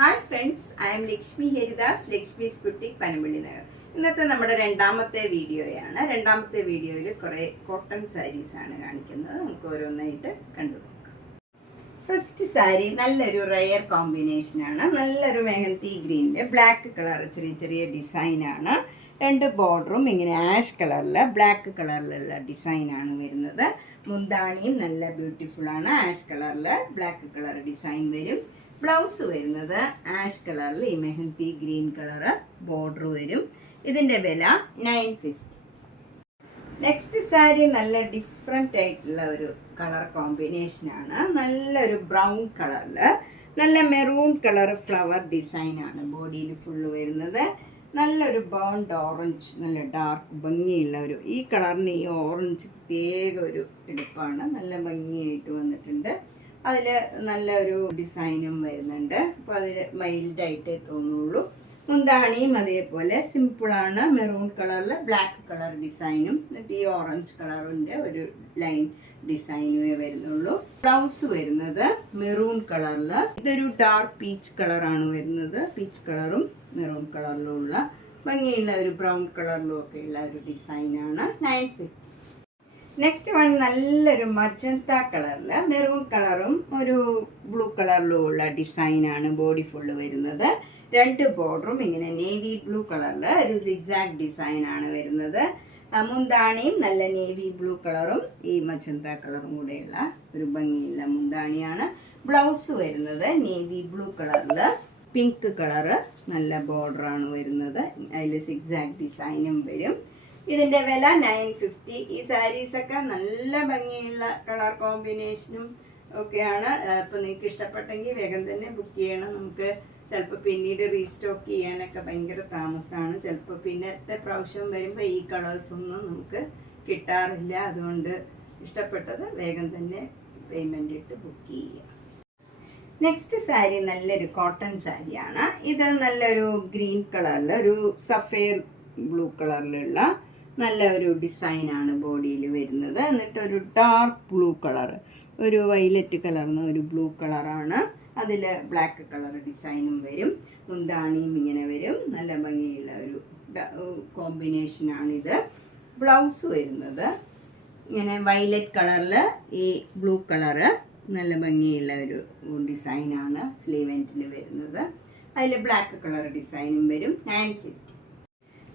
Hi friends, I M Lakshmi Haridas, Lakshmi's boutique, Panampilly Nagar. ഇന്നത്തെ നമ്മുടെ രണ്ടാമത്തെ വീഡിയോയാണ്. രണ്ടാമത്തെ വീഡിയോയിൽ കുറേ കോട്ടൺ സാരീസാണ് കാണിക്കുന്നത്. നമുക്ക് ഓരോന്നായിട്ട് കണ്ടു നോക്കാം. ഫസ്റ്റ് സാരി നല്ലൊരു റെയർ കോമ്പിനേഷനാണ്. നല്ലൊരു മെഹന്തി ഗ്രീനിൽ ബ്ലാക്ക് കളർ ചെറിയ ചെറിയ ഡിസൈനാണ്. രണ്ട് ബോർഡറും ഇങ്ങനെ ആഷ് കളറിൽ ബ്ലാക്ക് കളറിലുള്ള ഡിസൈനാണ് വരുന്നത്. മുന്താണിയും നല്ല ബ്യൂട്ടിഫുള്ളാണ്. ആഷ് കളറിൽ ബ്ലാക്ക് കളർ ഡിസൈൻ വരും. ബ്ലൗസ് വരുന്നത് ആഷ് കളറിൽ ഈ മെഹന്തി ഗ്രീൻ കളറ് ബോർഡർ വരും. ഇതിൻ്റെ വില 950. നെക്സ്റ്റ് സാരി നല്ല ഡിഫറെൻ്റ് ആയിട്ടുള്ള ഒരു കളർ കോമ്പിനേഷനാണ്. നല്ലൊരു ബ്രൗൺ കളറിൽ നല്ല മെറൂൺ കളർ ഫ്ലവർ ഡിസൈനാണ് ബോഡിയിൽ ഫുള്ള് വരുന്നത്. നല്ലൊരു ബേൺഡ് ഓറഞ്ച്, നല്ല ഡാർക്ക് ഭംഗിയുള്ള ഒരു ഈ കളറിന് ഈ ഓറഞ്ച് പ്രത്യേക ഒരു എടുപ്പാണ്. നല്ല ഭംഗിയായിട്ട് വന്നിട്ടുണ്ട്. അതിൽ നല്ലൊരു ഡിസൈനും വരുന്നുണ്ട്. അപ്പോൾ അതിൽ മൈൽഡായിട്ടേ തോന്നുള്ളൂ. മുന്താണിയും അതേപോലെ സിമ്പിളാണ്. മെറൂൺ കളറിൽ ബ്ലാക്ക് കളർ ഡിസൈനും എന്നിട്ട് ഈ ഓറഞ്ച് കളറിൻ്റെ ഒരു ലൈൻ ഡിസൈനുമേ വരുന്നുള്ളൂ. ബ്ലൗസ് വരുന്നത് മെറൂൺ കളറിൽ ഇതൊരു ഡാർക്ക് പീച്ച് കളറാണ് വരുന്നത്. പീച്ച് കളറും മെറൂൺ കളറിലുള്ള ഭംഗിയുള്ള ഒരു ബ്രൗൺ കളറിലും ഒക്കെ ഉള്ള ഒരു ഡിസൈനാണ്. 950. നെക്സ്റ്റ് വൺ നല്ലൊരു മജന്ത കളറിൽ മെറൂൺ കളറും ഒരു ബ്ലൂ കളറിലും ഉള്ള ഡിസൈനാണ് ബോഡി ഫുള്ള് വരുന്നത്. രണ്ട് ബോർഡറും ഇങ്ങനെ നേവി ബ്ലൂ കളറിൽ ഒരു സിഗ്സാഗ് ഡിസൈനാണ് വരുന്നത്. മുന്താണിയും നല്ല നേവി ബ്ലൂ കളറും ഈ മജന്ത കളറും കൂടെയുള്ള ഒരു ഭംഗിയുള്ള മുന്താണിയാണ്. ബ്ലൗസ് വരുന്നത് നേവി ബ്ലൂ കളറിൽ പിങ്ക് കളറ് നല്ല ബോർഡറാണ് വരുന്നത്. അതിൽ സിഗ്സാഗ് ഡിസൈനും വരും. ഇതിൻ്റെ വില 950. ഈ സാരീസൊക്കെ നല്ല ഭംഗിയുള്ള കളർ കോമ്പിനേഷനും ഒക്കെയാണ്. അപ്പോൾ നിങ്ങൾക്ക് ഇഷ്ടപ്പെട്ടെങ്കിൽ വേഗം തന്നെ ബുക്ക് ചെയ്യണം. നമുക്ക് ചിലപ്പോൾ പിന്നീട് റീസ്റ്റോക്ക് ചെയ്യാനൊക്കെ ഭയങ്കര താമസമാണ്. ചിലപ്പോൾ പിന്നത്തെ പ്രാവശ്യം വരുമ്പോൾ ഈ കളേഴ്സൊന്നും നമുക്ക് കിട്ടാറില്ല. അതുകൊണ്ട് ഇഷ്ടപ്പെട്ടത് വേഗം തന്നെ പേയ്മെൻ്റ് ഇട്ട് ബുക്ക് ചെയ്യുക. നെക്സ്റ്റ് സാരി നല്ലൊരു കോട്ടൺ സാരിയാണ്. ഇത് നല്ലൊരു ഗ്രീൻ കളറിൽ ഒരു സഫേർ ബ്ലൂ കളറിലുള്ള നല്ല ഒരു ഡിസൈനാണ് ബോഡിയിൽ വരുന്നത്. എന്നിട്ടൊരു ഡാർക്ക് ബ്ലൂ കളർ, ഒരു വയലറ്റ് കളർന്ന് ഒരു ബ്ലൂ കളറാണ്. അതിൽ ബ്ലാക്ക് കളർ ഡിസൈനും വരും. മുന്താണിയും ഇങ്ങനെ വരും. നല്ല ഭംഗിയുള്ള ഒരു കോമ്പിനേഷനാണിത്. ബ്ലൗസ് വരുന്നത് ഇങ്ങനെ വയലറ്റ് കളറിൽ ഈ ബ്ലൂ കളറ് നല്ല ഭംഗിയുള്ള ഒരു ഡിസൈനാണ് സ്ലീവ് എൻഡിൽ വരുന്നത്. അതിൽ ബ്ലാക്ക് കളർ ഡിസൈനും വരും. 950.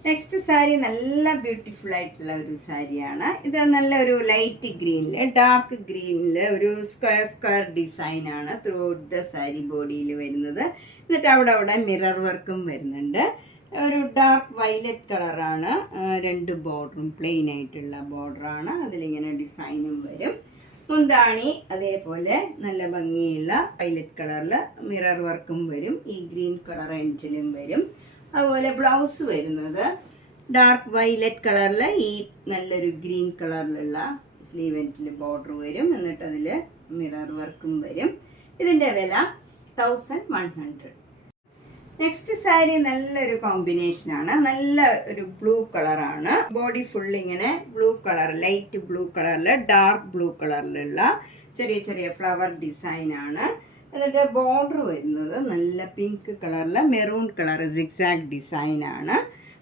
നെക്സ്റ്റ് സാരി നല്ല ബ്യൂട്ടിഫുൾ ആയിട്ടുള്ള ഒരു സാരിയാണ്. ഇത് നല്ലൊരു ലൈറ്റ് ഗ്രീനിൽ ഡാർക്ക് ഗ്രീനിൽ ഒരു സ്ക്വയർ ഡിസൈനാണ് ത്രൂ ഔട്ട് ദ സാരി ബോഡിയിൽ വരുന്നത്. എന്നിട്ട് അവിടെ മിറർ വർക്കും വരുന്നുണ്ട്. ഒരു ഡാർക്ക് വയലറ്റ് കളറാണ്. രണ്ട് ബോർഡറും പ്ലെയിൻ ആയിട്ടുള്ള ബോർഡറാണ്. അതിലിങ്ങനെ ഡിസൈനും വരും. മുന്താണി അതേപോലെ നല്ല ഭംഗിയുള്ള വയലറ്റ് കളറിൽ മിറർ വർക്കും വരും. ഈ ഗ്രീൻ കളർ എൻഡിലും വരും. അതുപോലെ ബ്ലൗസ് വരുന്നത് ഡാർക്ക് വയലറ്റ് കളറിൽ ഈ നല്ലൊരു ഗ്രീൻ കളറിലുള്ള സ്ലീവ് എൻഡിൽ ബോർഡർ വരും. എന്നിട്ട് അതിൽ മിറർ വർക്കും വരും. ഇതിൻ്റെ വില 1100. നെക്സ്റ്റ് സാരി നല്ലൊരു കോമ്പിനേഷനാണ്. നല്ല ഒരു ബ്ലൂ കളറാണ്. ബോഡി ഫുൾ ഇങ്ങനെ ബ്ലൂ കളർ, ലൈറ്റ് ബ്ലൂ കളറിൽ ഡാർക്ക് ബ്ലൂ കളറിലുള്ള ചെറിയ ചെറിയ ഫ്ലവർ ഡിസൈനാണ്. എന്നിട്ട് ബോർഡർ വരുന്നത് നല്ല പിങ്ക് കളറിൽ മെറൂൺ കളർ സിഗ്സാഗ് ഡിസൈനാണ്.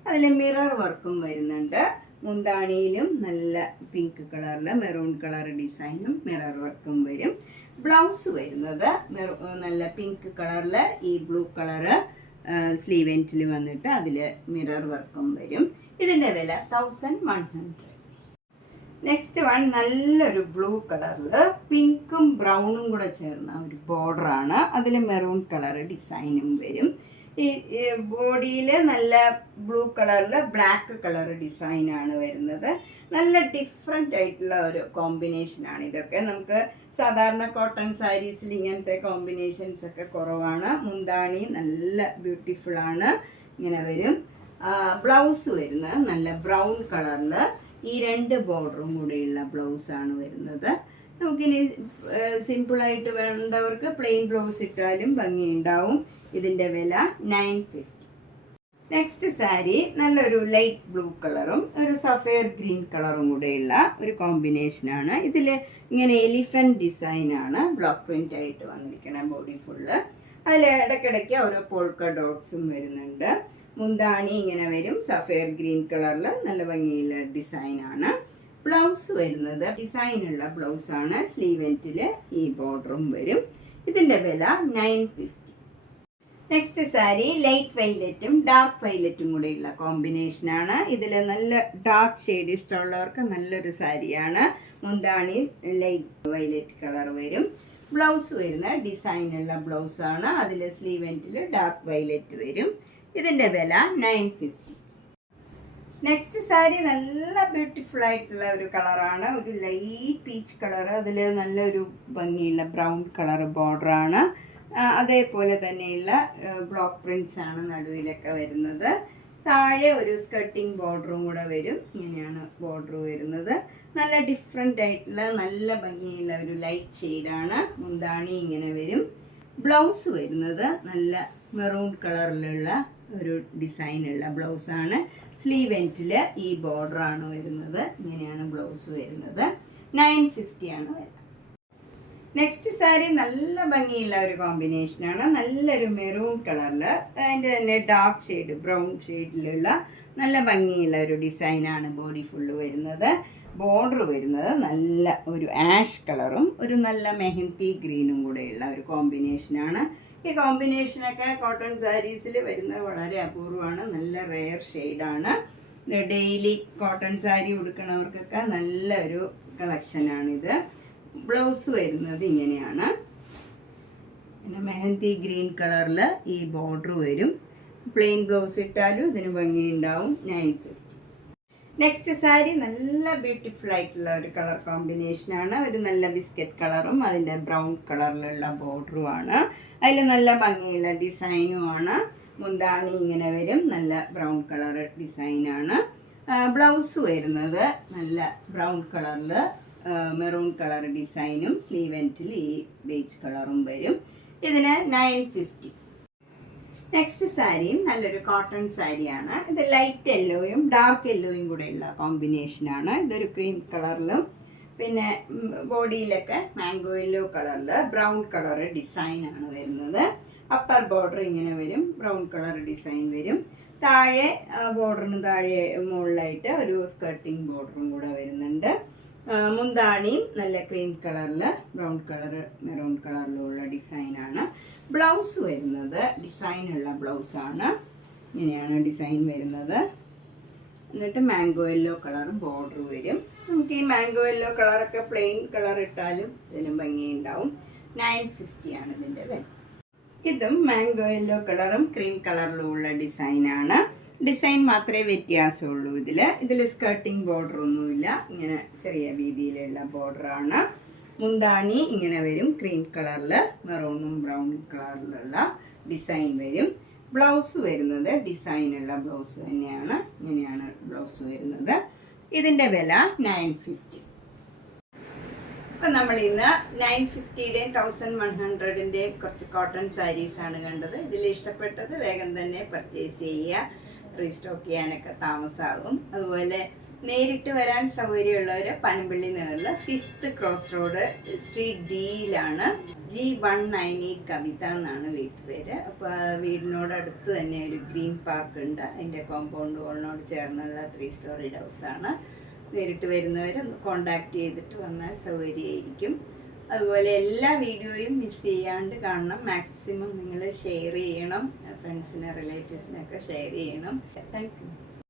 അതിൽ മിറർ വർക്കും വരുന്നുണ്ട്. മുന്താണിയിലും നല്ല പിങ്ക് കളറിൽ മെറൂൺ കളർ ഡിസൈനും മിറർ വർക്കും വരും. ബ്ലൗസ് വരുന്നത് നല്ല പിങ്ക് കളറിൽ ഈ ബ്ലൂ കളറ് സ്ലീവ് എൻഡിൽ വന്നിട്ട് അതിൽ മിറർ വർക്കും വരും. ഇതിൻ്റെ വില 1100. നെക്സ്റ്റ് വൺ നല്ലൊരു ബ്ലൂ കളറിൽ പിങ്കും ബ്രൗണും കൂടെ ചേർന്ന ഒരു ബോർഡറാണ്. അതിൽ മെറൂൺ കളർ ഡിസൈനും വരും. ഈ ബോഡിയിൽ നല്ല ബ്ലൂ കളറിൽ ബ്ലാക്ക് കളർ ഡിസൈനാണ് വരുന്നത്. നല്ല ഡിഫറെൻ്റ് ആയിട്ടുള്ള ഒരു കോമ്പിനേഷനാണ് ഇതൊക്കെ. നമുക്ക് സാധാരണ കോട്ടൺ സാരീസിൽ ഇങ്ങനത്തെ കോമ്പിനേഷൻസ് ഒക്കെ കുറവാണ്. മുന്താണി നല്ല ബ്യൂട്ടിഫുള്ളാണ്, ഇങ്ങനെ വരും. ബ്ലൗസ് വരുന്നത് നല്ല ബ്രൗൺ കളറിൽ ഈ രണ്ട് ബോർഡറും കൂടെയുള്ള ബ്ലൗസാണ് വരുന്നത്. നമുക്കിനി സിമ്പിളായിട്ട് വേണ്ടവർക്ക് പ്ലെയിൻ ബ്ലൗസ് ഇട്ടാലും ഭംഗിയുണ്ടാവും. ഇതിൻ്റെ വില 950. നെക്സ്റ്റ് സാരി നല്ലൊരു ലൈറ്റ് ബ്ലൂ കളറും ഒരു സഫയർ ഗ്രീൻ കളറും കൂടെയുള്ള ഒരു കോമ്പിനേഷനാണ്. ഇതിൽ ഇങ്ങനെ എലിഫൻറ്റ് ഡിസൈനാണ് ബ്ലോക്ക് പ്രിൻ്റ് ആയിട്ട് വന്നിരിക്കണം ബോഡി ഫുള്ള്. അതിൽ ഇടയ്ക്കിടയ്ക്ക് ഓരോ പോൾക്ക ഡോട്ട്സും വരുന്നുണ്ട്. മുന്താണി ഇങ്ങനെ വരും, സഫയർ ഗ്രീൻ കളറിൽ നല്ല ഭംഗിയുള്ള ഡിസൈനാണ്. ബ്ലൗസ് വരുന്നത് ഡിസൈനുള്ള ബ്ലൗസാണ്. സ്ലീവെൻറ്റിൽ ഈ ബോർഡറും വരും. ഇതിൻ്റെ വില 950. നെക്സ്റ്റ് സാരി ലൈറ്റ് വൈലറ്റും ഡാർക്ക് വൈലറ്റും കൂടെയുള്ള കോമ്പിനേഷനാണ്. ഇതിൽ നല്ല ഡാർക്ക് ഷെയ്ഡ് ഇഷ്ടമുള്ളവർക്ക് നല്ലൊരു സാരിയാണ്. മുന്താണി ലൈറ്റ് വൈലറ്റ് കളർ വരും. ബ്ലൗസ് വരുന്ന ഡിസൈനുള്ള ബ്ലൗസാണ്. അതിൽ സ്ലീവെൻറ്റിൽ ഡാർക്ക് വൈലറ്റ് വരും. ഇതിൻ്റെ വില 950. നെക്സ്റ്റ് സാരി നല്ല ബ്യൂട്ടിഫുൾ ആയിട്ടുള്ള ഒരു കളറാണ്. ഒരു ലൈറ്റ് പീച്ച് കളർ, അതിൽ നല്ലൊരു ഭംഗിയുള്ള ബ്രൗൺ കളർ ബോർഡറാണ്. അതേപോലെ തന്നെയുള്ള ബ്ലോക്ക് പ്രിൻറ്റ്സ് ആണ് നടുവിലൊക്കെ വരുന്നത്. താഴെ ഒരു സ്കർട്ടിങ് ബോർഡറും കൂടെ വരും. ഇങ്ങനെയാണ് ബോർഡർ വരുന്നത്. നല്ല ഡിഫറെൻ്റ് ആയിട്ടുള്ള നല്ല ഭംഗിയുള്ള ഒരു ലൈറ്റ് ഷെയ്ഡാണ്. മുന്താണി ഇങ്ങനെ വരും. ബ്ലൗസ് വരുന്നത് നല്ല മെറൂൺ കളറിലുള്ള ഒരു ഡിസൈനുള്ള ബ്ലൗസാണ്. സ്ലീവെൻറ്റിൽ ഈ ബോർഡറാണ് വരുന്നത്. ഇങ്ങനെയാണ് ബ്ലൗസ് വരുന്നത്. 950 ആണ് വരുന്നത്. നെക്സ്റ്റ് സാരി നല്ല ഭംഗിയുള്ള ഒരു കോമ്പിനേഷനാണ്. നല്ലൊരു മെറൂൺ കളറിൽ അതിൻ്റെ തന്നെ ഡാർക്ക് ഷെയ്ഡ് ബ്രൗൺ ഷെയ്ഡിലുള്ള നല്ല ഭംഗിയുള്ള ഒരു ഡിസൈനാണ് ബോഡി ഫുള്ള് വരുന്നത്. ബോർഡർ വരുന്നത് നല്ല ഒരു ആഷ് കളറും ഒരു നല്ല മെഹന്തി ഗ്രീനും കൂടെയുള്ള ഒരു കോമ്പിനേഷനാണ്. ഈ കോമ്പിനേഷനൊക്കെ കോട്ടൺ സാരീസിൽ വരുന്നത് വളരെ അപൂർവമാണ്. നല്ല റെയർ ഷെയ്ഡാണ്. ഡെയിലി കോട്ടൺ സാരി ഉടുക്കണവർക്കൊക്കെ നല്ലൊരു കളക്ഷനാണിത്. ബ്ലൗസ് വരുന്നത് ഇങ്ങനെയാണ്. പിന്നെ മെഹന്തി ഗ്രീൻ കളറിൽ ഈ ബോർഡർ വരും. പ്ലെയിൻ ബ്ലൗസ് ഇട്ടാലും ഇതിന് ഭംഗിയുണ്ടാവും. 950. നെക്സ്റ്റ് സാരി നല്ല ബ്യൂട്ടിഫുൾ ആയിട്ടുള്ള ഒരു കളർ കോമ്പിനേഷനാണ്. ഒരു നല്ല ബിസ്ക്കറ്റ് കളറും അതിൻ്റെ ബ്രൗൺ കളറിലുള്ള ബോർഡറുമാണ്. അതിൽ നല്ല ഭംഗിയുള്ള ഡിസൈനുമാണ്. മുന്താണി ഇങ്ങനെ വരും. നല്ല ബ്രൗൺ കളർ ഡിസൈനാണ്. ബ്ലൗസ് വരുന്നത് നല്ല ബ്രൗൺ കളറിൽ മെറൂൺ കളർ ഡിസൈനും സ്ലീവെൻറ്റിൽ ഈ ബേജ് കളറും വരും. ഇതിന് 950. നെക്സ്റ്റ് സാരിയും നല്ലൊരു കോട്ടൺ സാരിയാണ്. ഇത് ലൈറ്റ് യെല്ലോയും ഡാർക്ക് യെല്ലോയും കൂടെയുള്ള കോമ്പിനേഷനാണ്. ഇതൊരു ക്രീം കളറിലും പിന്നെ ബോഡിയിലൊക്കെ മാംഗോ യെല്ലോ കളറിൽ ബ്രൗൺ കളർ ഡിസൈനാണ് വരുന്നത്. അപ്പർ ബോർഡർ ഇങ്ങനെ വരും. ബ്രൗൺ കളർ ഡിസൈൻ വരും. താഴെ ബോർഡറിന് താഴെ മുകളിലായിട്ട് ഒരു സ്കർട്ടിങ് ബോർഡറും കൂടെ വരുന്നുണ്ട്. മുന്താണിയും നല്ല ക്രീം കളറിൽ ബ്രൗൺ കളർ മെറൂൺ കളറിലുള്ള ഡിസൈനാണ്. ബ്ലൗസ് വരുന്നത് ഡിസൈനുള്ള ബ്ലൗസാണ്. ഇങ്ങനെയാണ് ഡിസൈൻ വരുന്നത്. എന്നിട്ട് മാംഗോ യെല്ലോ കളർ ബോർഡർ വരും. നമുക്ക് ഈ മാംഗോ യെല്ലോ കളറൊക്കെ പ്ലെയിൻ കളർ ഇട്ടാലും ഇതിന് ഭംഗിയുണ്ടാവും. 950 ആണ് ഇതിൻ്റെ വില. ഇതും മാംഗോ യെല്ലോ കളറും ക്രീം കളറിലും ഉള്ള ഡിസൈനാണ്. ഡിസൈൻ മാത്രമേ വ്യത്യാസമുള്ളൂ. ഇതിൽ സ്കർട്ടിങ് ബോർഡർ ഒന്നുമില്ല. ഇങ്ങനെ ചെറിയ വീതിയിലുള്ള ബോർഡറാണ്. മുന്താണി ഇങ്ങനെ വരും. ക്രീം കളറിൽ മെറൂണും ബ്രൗൺ കളറിലുള്ള ഡിസൈൻ വരും. ബ്ലൗസ് വരുന്നത് ഡിസൈനുള്ള ബ്ലൗസ് തന്നെയാണ്. ഇങ്ങനെയാണ് ബ്ലൗസ് വരുന്നത്. ഇതിൻ്റെ വില 950. അപ്പം നമ്മൾ ഇന്ന് 950യുടെയും 1100ൻ്റെയും കുറച്ച് കോട്ടൺ സാരീസാണ് കണ്ടത്. ഇതിൽ ഇഷ്ടപ്പെട്ടത് വേഗം തന്നെ പർച്ചേസ് ചെയ്യുക. റീസ്റ്റോക്ക് ചെയ്യാനൊക്കെ താമസമാകും. അതുപോലെ നേരിട്ട് വരാൻ സൗകര്യമുള്ളവർ പനമ്പള്ളി നഗറിൽ 5th ക്രോസ് റോഡ് സ്ട്രീറ്റ് ഡിയിലാണ്. G198 കവിത എന്നാണ് വീട്ടുപേര്. അപ്പോൾ വീടിനോടടുത്ത് തന്നെ ഒരു ഗ്രീൻ പാർക്ക് ഉണ്ട്. അതിൻ്റെ കോമ്പൗണ്ട് വാളിനോട് ചേർന്നുള്ള 3 സ്റ്റോറിഡ് ഹൗസാണ്. നേരിട്ട് വരുന്നവർ കോണ്ടാക്ട് ചെയ്തിട്ട് വന്നാൽ സൗകര്യമായിരിക്കും. അതുപോലെ എല്ലാ വീഡിയോയും മിസ് ചെയ്യാണ്ട് കാണണം. മാക്സിമം നിങ്ങൾ ഷെയർ ചെയ്യണം. ഫ്രണ്ട്സിന് റിലേറ്റീവ്സിനൊക്കെ ഷെയർ ചെയ്യണം. Thank you.